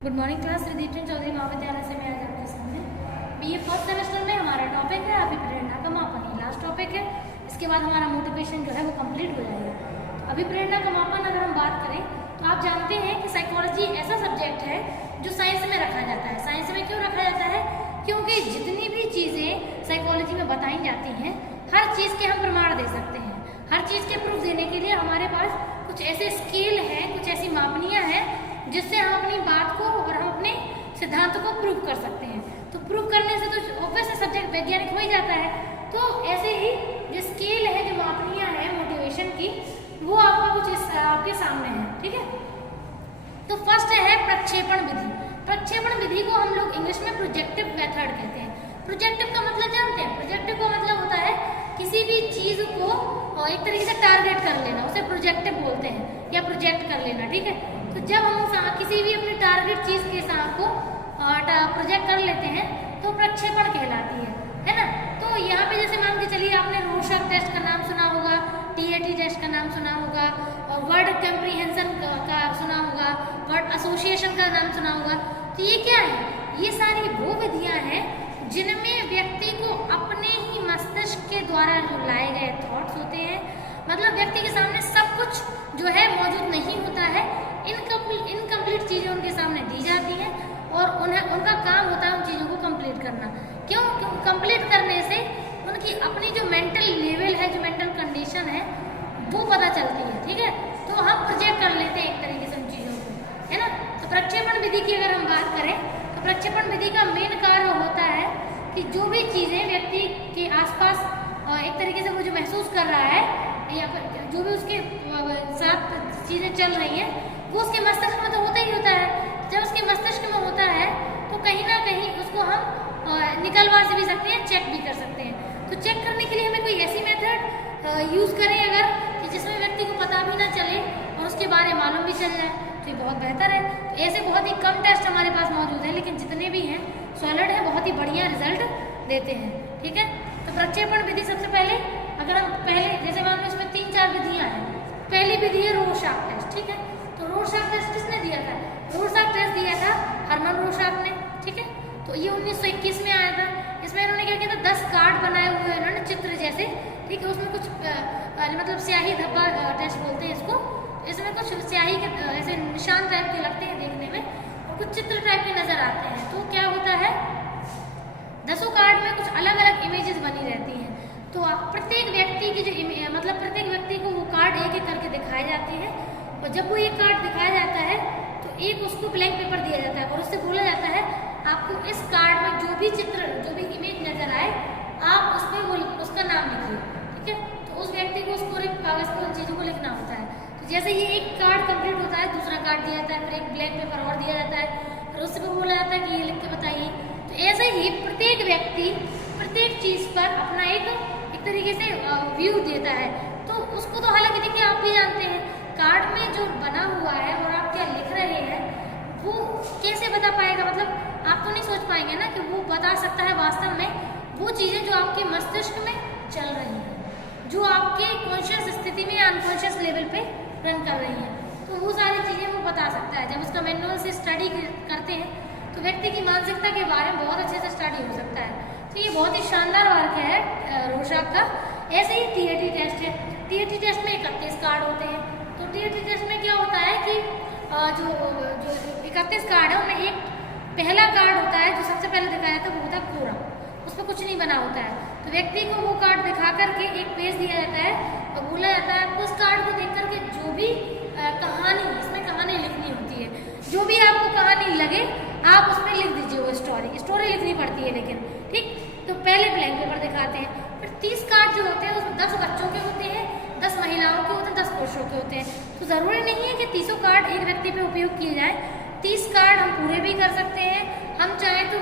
Good morning class. Ridipti Chaudhary Mahavidyalaya से मैं आज आपके सामने बीए फर्स्ट सेमेस्टर में हमारा टॉपिक है अभिप्रेरणा का मापन। ये लास्ट टॉपिक है, इसके बाद हमारा मोटिवेशन जो है वो कंप्लीट हो जाएगा। तो अभिप्रेरणा का मापन अगर हम बात करें तो आप जानते हैं कि साइकोलॉजी ऐसा सब्जेक्ट है जो साइंस में रखा जाता है। साइंस में क्यों रखा जाता है? क्योंकि जितनी भी चीज़ें साइकोलॉजी में बताई जाती हैं हर चीज़ के हम प्रमाण दे सकते हैं। हर चीज़ के प्रूफ देने के लिए हमारे पास कुछ ऐसे स्केल हैं, कुछ ऐसी मापनियाँ हैं जिससे हम अपनी बात को और हम अपने सिद्धांत को प्रूव कर सकते हैं। तो प्रूव करने से तो ऑब्वियसली सब्जेक्ट वैज्ञानिक हो ही जाता है। तो ऐसे ही जो स्केल है, जो मापनियाँ हैं मोटिवेशन की, वो आपका कुछ इस आपके सामने है। ठीक है, तो फर्स्ट है प्रक्षेपण विधि। प्रक्षेपण विधि को हम लोग इंग्लिश में प्रोजेक्टिव मेथड कहते हैं। प्रोजेक्टिव का मतलब जानते हैं? प्रोजेक्टिव का मतलब होता है किसी भी चीज को एक तरीके से टारगेट कर लेना, उसे प्रोजेक्टिव बोलते हैं या प्रोजेक्ट कर लेना। ठीक है, तो जब हम किसी भी अपनी टारगेट चीज के साथ को प्रोजेक्ट कर लेते हैं तो प्रक्षेपण कहलाती है ना। तो यहाँ पे जैसे मान के चलिए आपने रोर्शक टेस्ट का नाम सुना होगा, टीएटी टेस्ट का नाम सुना होगा, और वर्ड कम्प्रीहेंशन का सुना होगा, वर्ड एसोसिएशन का नाम सुना होगा। तो ये क्या है? ये सारी वो विधियां हैं जिनमें व्यक्ति को अपने ही मस्तिष्क के द्वारा जो लाए गए थॉट्स होते हैं, मतलब व्यक्ति के सामने सब कुछ जो है मौजूद नहीं होता है, इनकम्प्लीट चीजें उनके सामने दी जाती हैं और उनका काम होता है उन चीजों को कंप्लीट करना। क्यों कंप्लीट करने से उनकी अपनी जो मेंटल लेवल है, जो मेंटल कंडीशन है, वो पता चलती है। ठीक है, तो हम प्रोजेक्ट कर लेते हैं एक तरीके से उन चीजों को, है ना। तो प्रक्षेपण विधि की अगर हम बात करें तो प्रक्षेपण विधि का मेन कार्य होता है कि जो भी चीजें व्यक्ति के आसपास एक तरीके से वो जो महसूस कर रहा है या जो भी उसके साथ चीजें चल रही हैं वो उसके मस्तिष्क में तो होता ही होता है। जब उसके मस्तिष्क में होता है तो कहीं ना कहीं उसको हम निकलवा से भी सकते हैं, चेक भी कर सकते हैं। तो चेक करने के लिए हमें कोई ऐसी मेथड यूज करें अगर कि जिसमें व्यक्ति को पता भी ना चले और उसके बारे में मालूम भी चल जाए तो ये बहुत बेहतर है। तो ऐसे बहुत ही कम टेस्ट हमारे पास मौजूद हैं, लेकिन जितने भी हैं सॉलिड है, बहुत ही बढ़िया रिजल्ट देते हैं। ठीक है, तो प्रक्षेपण विधि सबसे पहले अगर हम जैसे मान लो इसमें 3-4 विधियां हैं। पहली विधि है रोरशाक टेस्ट। ठीक है, तो रोरशाक टेस्ट किसने दिया था? रोरशाक टेस्ट दिया था हरमन रोरशाक ने। ठीक है, तो ये 1921 में आया था। इसमें इन्होंने क्या किया था, 10 कार्ड बनाए हुए इन्होंने चित्र जैसे। ठीक है, उसमें कुछ मतलब स्याही धब्बा टेस्ट बोलते हैं इसको। इसमें कुछ स्याही के ऐसे निशान टाइप के लगते हैं देखने में और कुछ चित्र टाइप के नजर आते हैं। तो क्या होता है, 10 कार्ड में कुछ अलग अलग इमेजेस बनी रहती हैं। तो प्रत्येक व्यक्ति की जो मतलब प्रत्येक व्यक्ति को वो कार्ड एक एक करके दिखाए जाते हैं और जब वो एक कार्ड दिखाया जाता है तो एक उसको ब्लैंक पेपर दिया जाता है और उससे बोला जाता है आपको इस कार्ड में जो भी चित्र, जो भी इमेज नजर आए आप उसमें उसका नाम लिखिए। ठीक है, तो उस व्यक्ति को उसको एक कागज पर उन चीज़ों को लिखना होता है। तो जैसे ये एक कार्ड कंप्लीट होता है, दूसरा कार्ड दिया जाता है, फिर एक ब्लैंक पेपर और दिया जाता है, फिर उससे बोला जाता है कि ये लिख के बताइए। तो ऐसे ही प्रत्येक व्यक्ति प्रत्येक चीज पर अपना एक तरीके से व्यू देता है। तो उसको तो हालांकि देखिए आप भी जानते हैं कार्ड में जो बना हुआ है और आप क्या लिख रहे हैं वो कैसे बता पाएगा, मतलब आप तो नहीं सोच पाएंगे ना कि वो बता सकता है वास्तव में वो चीजें जो आपके मस्तिष्क में चल रही हैं, जो आपके कॉन्शियस स्थिति में अनकॉन्शियस लेवल पे रन कर रही हैं। तो वो सारी चीजें वो बता सकता है। जब उसका मैनुअल से स्टडी करते हैं तो व्यक्ति की मानसिकता के बारे में बहुत अच्छे से स्टडी हो सकता है। तो ये बहुत ही शानदार वर्क है रोरशाक का। ऐसे ही टीएटी टेस्ट है। टीएटी टेस्ट में 31 कार्ड होते हैं। तो टीएटी टेस्ट में क्या होता है कि जो 31 कार्ड है उनमें एक पहला कार्ड होता है जो सबसे पहले दिखाया जाता है, वो होता है कोरा, उसमें कुछ नहीं बना होता है। तो व्यक्ति को वो कार्ड दिखा करके एक पेज दिया जाता है और बोला जाता है आपको उस कार्ड को देख करके जो भी कहानी, इसमें कहानी लिखनी होती है, जो भी आपको कहानी लगे आप उसमें लिख दीजिए। वो स्टोरी लिखनी पड़ती है लेकिन। ठीक, तो पहले ब्लैंक पेपर दिखाते हैं, फिर 30 कार्ड जो होते हैं उसमें 10 बच्चों के होते हैं, 10 महिलाओं के होते हैं, 10 पुरुषों के होते हैं। तो जरूरी नहीं है कि 30 कार्ड एक व्यक्ति पे उपयोग किए जाए। 30 कार्ड हम पूरे भी कर सकते हैं, हम चाहे तो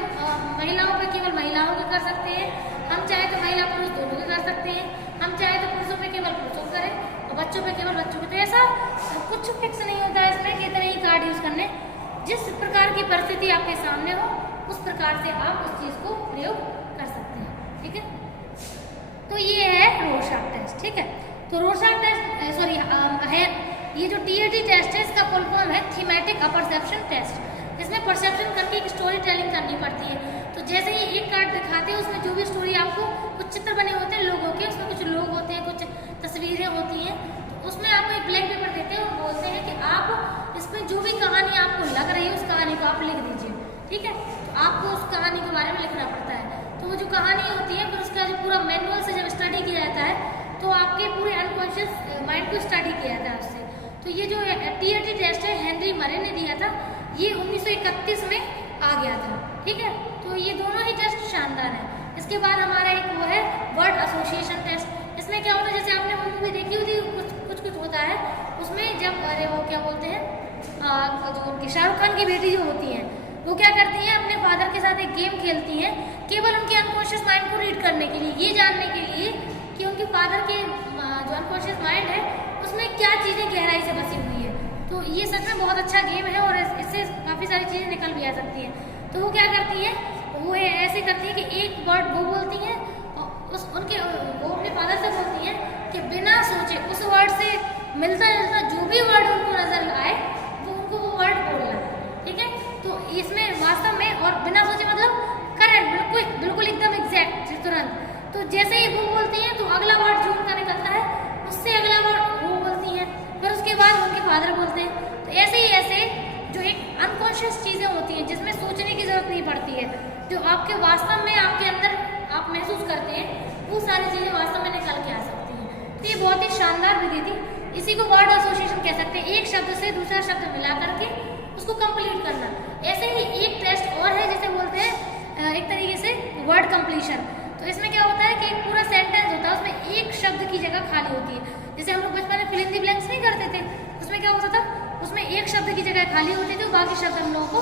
महिलाओं पे केवल महिलाओं के कर सकते हैं, हम चाहे तो महिला पुरुष दोनों के कर सकते हैं, हम चाहे तो पुरुषों पे केवल पुरुषों करें और बच्चों पे केवल बच्चों के। तो ऐसा कुछ फिक्स नहीं होता है इसमें कि इतने ही कार्ड यूज करने। जिस प्रकार की परिस्थिति आपके सामने हो उस प्रकार से आप उस चीज को प्रयोग कर सकते हैं। ठीक है, तो ये है रोरशाक टेस्ट। ठीक है, तो रोरशाक टेस्ट है ये जो टीएटी टेस्ट है इसका फुल फॉर्म है थीमेटिक अपरसेप्शन टेस्ट। इसमें परसेप्शन करके एक स्टोरी टेलिंग करनी पड़ती है। तो जैसे ही एक कार्ड दिखाते हैं उसमें जो भी स्टोरी आपको, कुछ चित्र बने होते हैं लोगों के, उसमें कुछ लोग होते हैं, कुछ तस्वीरें होती हैं, तो उसमें आपको एक ब्लैंक पेपर देते हैं और बोलते हैं कि आप इसमें जो भी कहानी आपको लग रही है उस कहानी को आप लिख दीजिए, ठीक है। तो आपको उस कहानी के बारे में लिखना पड़ता है। तो वो जो कहानी होती है फिर उसका जो पूरा मैनुअल से जब स्टडी किया जाता है तो आपके पूरे अनकॉन्शियस माइंड को स्टडी किया जाता है उससे। तो ये जो TRT टेस्ट है हेनरी मरे ने दिया था, ये 1931 में आ गया था, ठीक है। तो ये दोनों ही टेस्ट शानदार हैं। इसके बाद हमारा एक वो है वर्ड एसोसिएशन टेस्ट। इसमें क्या होता है, जैसे आपने वो मूवी देखी होती कुछ होता है उसमें, जब अरे वो क्या बोलते हैं, जो शाहरुख खान की बेटी जो होती हैं वो क्या करती हैं, अपने फादर के साथ एक गेम खेलती हैं केवल उनके अनकॉन्शियस माइंड को रीड करने के लिए, ये जानने के लिए कि उनके फादर के जो अनकॉन्शियस माइंड है उसमें क्या चीज़ें गहराई से बसी हुई है। तो ये सच में बहुत अच्छा गेम है और इससे काफ़ी सारी चीज़ें निकल भी आ सकती हैं। तो वो क्या करती है, वो ऐसे करती है कि एक वर्ड वो बोलती हैं और वो अपने फादर से बोलती हैं कि बिना सोचे उस वर्ड से मिलता जुलता जो भी वर्ड उनको नजर आए वो उनको वो वर्ड बोलना है, ठीक है। तो इसमें वास्तव में, और बिना सोचे मतलब करेक्ट, बिल्कुल एकदम एग्जैक्ट, तुरंत। तो जैसे ही वो बोलती हैं तो अगला वर्ड जो उनका निकलता है उससे अगला वर्ड वो बोलती हैं, फिर उसके बाद उनके फादर बोलते हैं। तो ऐसे जो एक अनकॉन्शियस चीज़ें होती हैं जिसमें सोचने की जरूरत नहीं पड़ती है, जो आपके वास्तव में आपके अंदर आप महसूस करते हैं, वो सारी चीज़ें वास्तव में निकल के आ सकती हैं। तो ये बहुत ही शानदार विधि थी। इसी को वर्ड एसोसिएशन कह सकते हैं, एक शब्द से दूसरा शब्द मिला करके उसको कंप्लीट करना। ऐसे ही एक टेस्ट और है जिसे बोलते हैं एक तरीके से वर्ड कंप्लीशन। तो इसमें क्या होता है कि एक पूरा सेंटेंस होता है, उसमें एक शब्द की जगह खाली होती है। जैसे हम लोग बचपन में फिल इन द ब्लैंक्स नहीं करते थे, उसमें क्या होता था, उसमें एक शब्द की जगह खाली होती थी, बाकी शब्द हम लोगों को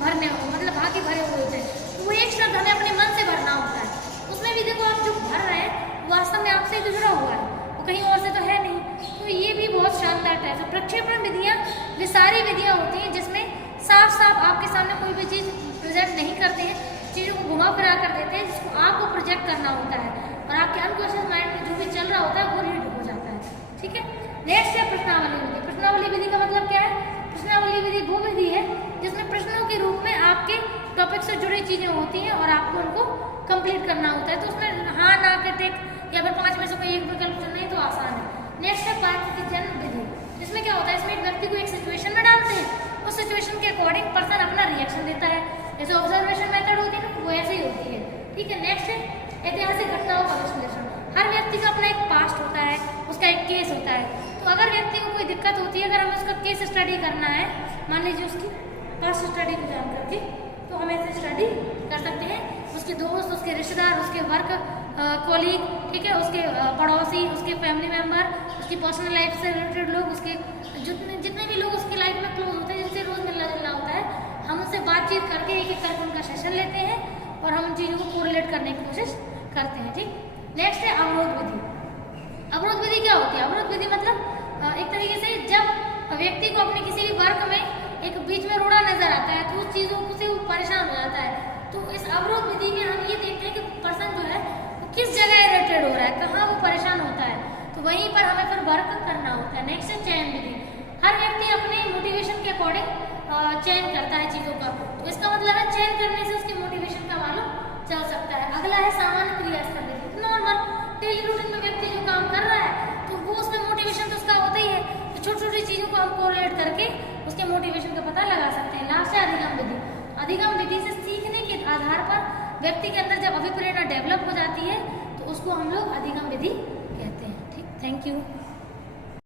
भरने हो, मतलब बाकी भरे हुए होते हैं। तो वो एक शब्द हमें अपने मन से भरना होता है। उसमें भी देखो आप जो भर रहे हैं वास्तव में आपसे ही जुड़ा हुआ है, वो कहीं और से तो है नहीं। तो ये भी बहुत शानदार टेस्ट है। प्रक्षेपण विधियाँ वे सारी विधियाँ होती हैं जिसमें साफ साफ आपके सामने कोई भी चीज़ प्रेजेंट नहीं करते हैं, चीज़ों को घुमा फिरा कर देते हैं, जिसको आपको प्रोजेक्ट करना होता है और आपके अनकॉन्शियस माइंड में जो भी चल रहा होता है वो रीड हो जाता है, ठीक है। नेक्स्ट है प्रश्नावली विधि। प्रश्नावली विधि का मतलब क्या है? प्रश्नावली विधि वो विधि है जिसमें प्रश्नों के रूप में आपके टॉपिक से जुड़ी चीज़ें होती हैं और आपको उनको कंप्लीट करना होता है। तो उसमें हाँ ना के टिक या फिर 5 में से कोई एक विकल्प चुनना है तो आसान है। नेक्स्ट है पात्र जन्म विधि। इसमें क्या होता है, इसमें एक व्यक्ति को एक सिचुएशन में डालते हैं, उस सिचुएशन के अकॉर्डिंग पर्सन अपना रिएक्शन देता है। जैसे ऑब्जर्वेशन मेथड होती है ना, वो ऐसे ही होती है, ठीक है। नेक्स्ट है ऐतिहासिक घटनाओं का विश्लेषण। हर व्यक्ति का अपना एक पास्ट होता है, उसका एक केस होता है। तो अगर व्यक्ति को कोई दिक्कत होती है, अगर हमें उसका केस स्टडी करना है, मान लीजिए उसकी पास्ट स्टडी को जान करके, तो हम ऐसे स्टडी कर सकते हैं। उसके दोस्त, उसके रिश्तेदार, उसके वर्क कॉलीग, ठीक है, उसके पड़ोसी, उसके फैमिली मेम्बर, उसकी पर्सनल लाइफ से रिलेटेड लोग, उसके जितने भी लोग उसकी लाइफ में क्लोज होते हैं, जिनसे रोज़ मिलना जुलना होता है, हम उससे बातचीत करके एक एक करके उनका सेशन लेते हैं और हम उन चीज़ों को कोरिलेट करने की कोशिश करते हैं, ठीक। नेक्स्ट है अवरोध विधि। अवरोध विधि क्या होती है? अवरोध विधि मतलब एक तरीके से जब व्यक्ति को अपने किसी भी वर्क में एक बीच में रोड़ा नजर आता है तो उस चीज़ों से वो परेशान हो जाता है। तो इस अवरोध विधि में हम ये देखते हैं कि पर्सन जो है वो किस जगह इरिटेट हो रहा है, कहाँ वो परेशान होता है, तो वहीं पर हमें फिर वर्क करना होता है। नेक्स्ट है चयन विधि। हर व्यक्ति अपने मोटिवेशन के अकॉर्डिंग चयन करता है चीज़ों का, तो इसका मतलब है चयन करने से उसकी मोटिवेशन का मालूम चल सकता है। अगला है सामान्य क्रिया स्तर विधि। नॉर्मल डेली रूटीन में व्यक्ति जो काम कर रहा है तो वो उसमें मोटिवेशन तो उसका होता ही है, तो छोटी छोटी चीज़ों को हम कोरिलेट करके उसके मोटिवेशन का पता लगा सकते हैं। लास्ट है अधिगम विधि। अधिगम विधि से सीखने के आधार पर व्यक्ति के अंदर जब अभिप्रेरणा डेवलप हो जाती है तो उसको हम लोग अधिगम विधि कहते हैं, ठीक। Thank you.